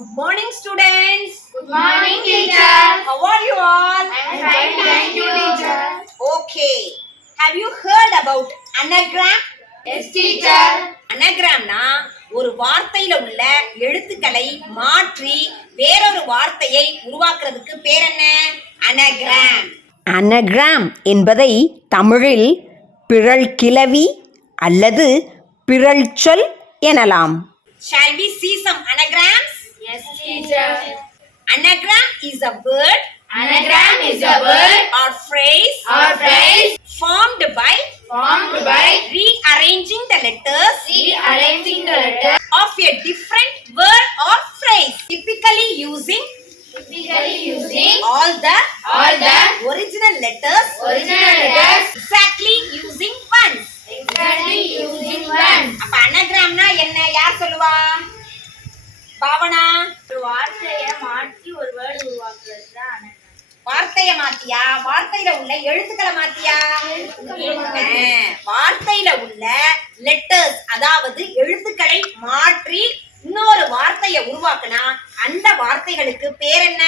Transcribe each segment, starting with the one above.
Good morning, students. Good morning, teacher. How are you all? I'm fine, thank you, teacher. Okay. Have you heard about anagram? Yes, teacher. அனகிராம்னா ஒரு வார்த்தையில உள்ள எழுத்துக்களை மாற்றி வேறொரு வார்த்தையை உருவாக்குறதுக்கு பேர் என்ன அனகிராம் அனகிராம் என்பதை தமிழில் பிறழ் கிளவி அல்லது பிறழ் சொல் எனலாம் Shall we see some anagrams? Yes, teacher. Anagram is a word Anagram is a word or phrase or phrase formed by formed by rearranging the letters rearranging the letter of a different word or phrase, typically using typically using all the all the original letters original letters exactly using once. exactly using one. அப்ப அனகிராம்னா என்ன யார் சொல்லுவா பாவனா ஒரு வார்த்தையை மாற்றி ஒரு word உருவாக்குறது தான். வார்த்தைய மாத்தியா வார்த்தையில உள்ள எழுத்துக்களை மாத்தியா வார்த்தையில உள்ள லெட்டர்ஸ் அதாவது எழுத்துக்களை மாற்றி இன்னொரு வார்த்தையை உருவாக்குனா அந்த வார்த்தைகளுக்கு பேர் என்ன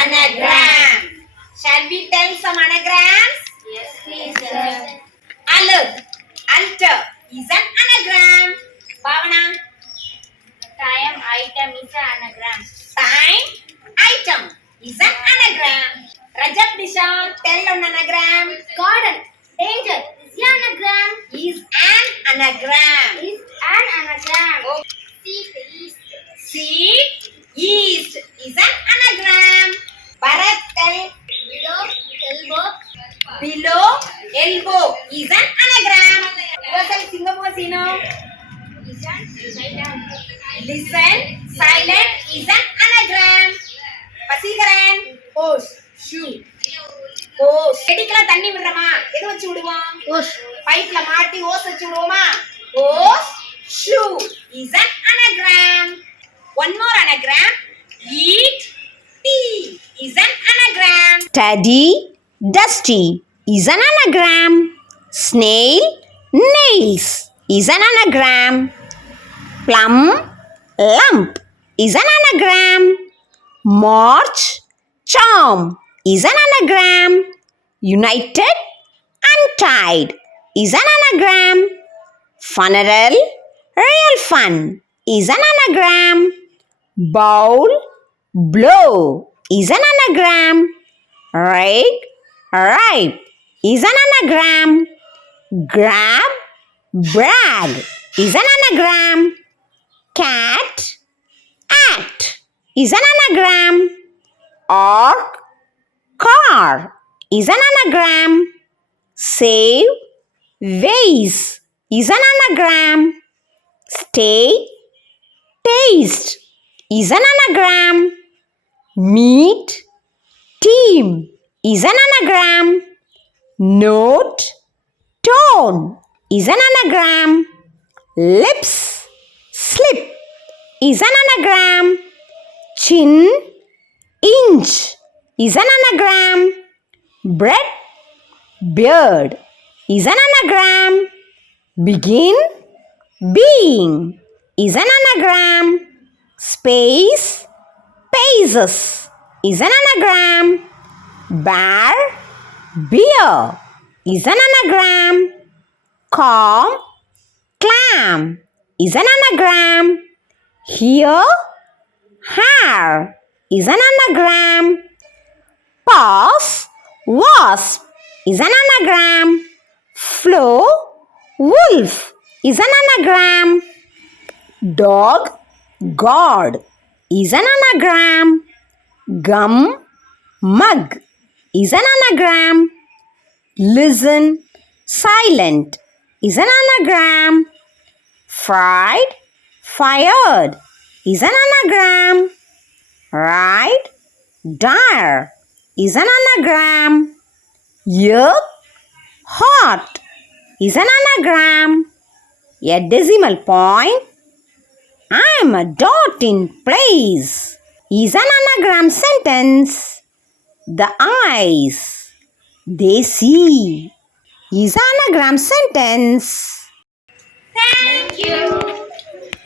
anagram Shall we tell some anagrams? Yes, teacher. Alert, alter is an is an anagram. time, item is an anagram. Rajat Disha, tell an anagram. Garden, danger is an anagram. Is an anagram. Is an anagram. Oh. Seek is Seat, east is an anagram. Bharat, tell below, elbow. below, elbow is an anagram. Yourself, Singapore, Sino. Listen, silent. Is an anagram. Pasikaran. Hose, shoe. Hose செடிக்கெல்லாம் தண்ணி விடுறோமா எது வச்சு விடுவோம் Hose. பைப்ல மாட்டி hose வச்சு விடுவோமா hose shoe is an anagram one more anagram eat tea is an anagram Teddy, dusty is an anagram. Snail, nails is an anagram. Plum, lump is an anagram. March, charm is an anagram. United, untied is an anagram. Funeral, real fun is an anagram. Bowl, blow is an anagram. Right, ripe is an anagram. Grab, brag is an anagram. Cat, act is an anagram. Orc, car is an anagram. Save, vase is an anagram. Stay, taste is an anagram. Meet, team is an anagram. Note, tone is an anagram. Lips, slip is an anagram. Chin, inch is an anagram. Bread, beard is an anagram. Begin, being is an anagram. Space, paces is an anagram. Bar, beer is an anagram. Calm, clam is an anagram. Here, hair is an anagram. Pass, wasp is an anagram. Flow, wolf is an anagram. Dog, God is an anagram. Gum, mug is an anagram. Listen, silent is an anagram. Fried, fired is an anagram. Right, dire is an anagram. Yuck, hot is an anagram. A decimal point I'm a dot in place is an anagram sentence. The eyes they see is an anagram sentence. Thank you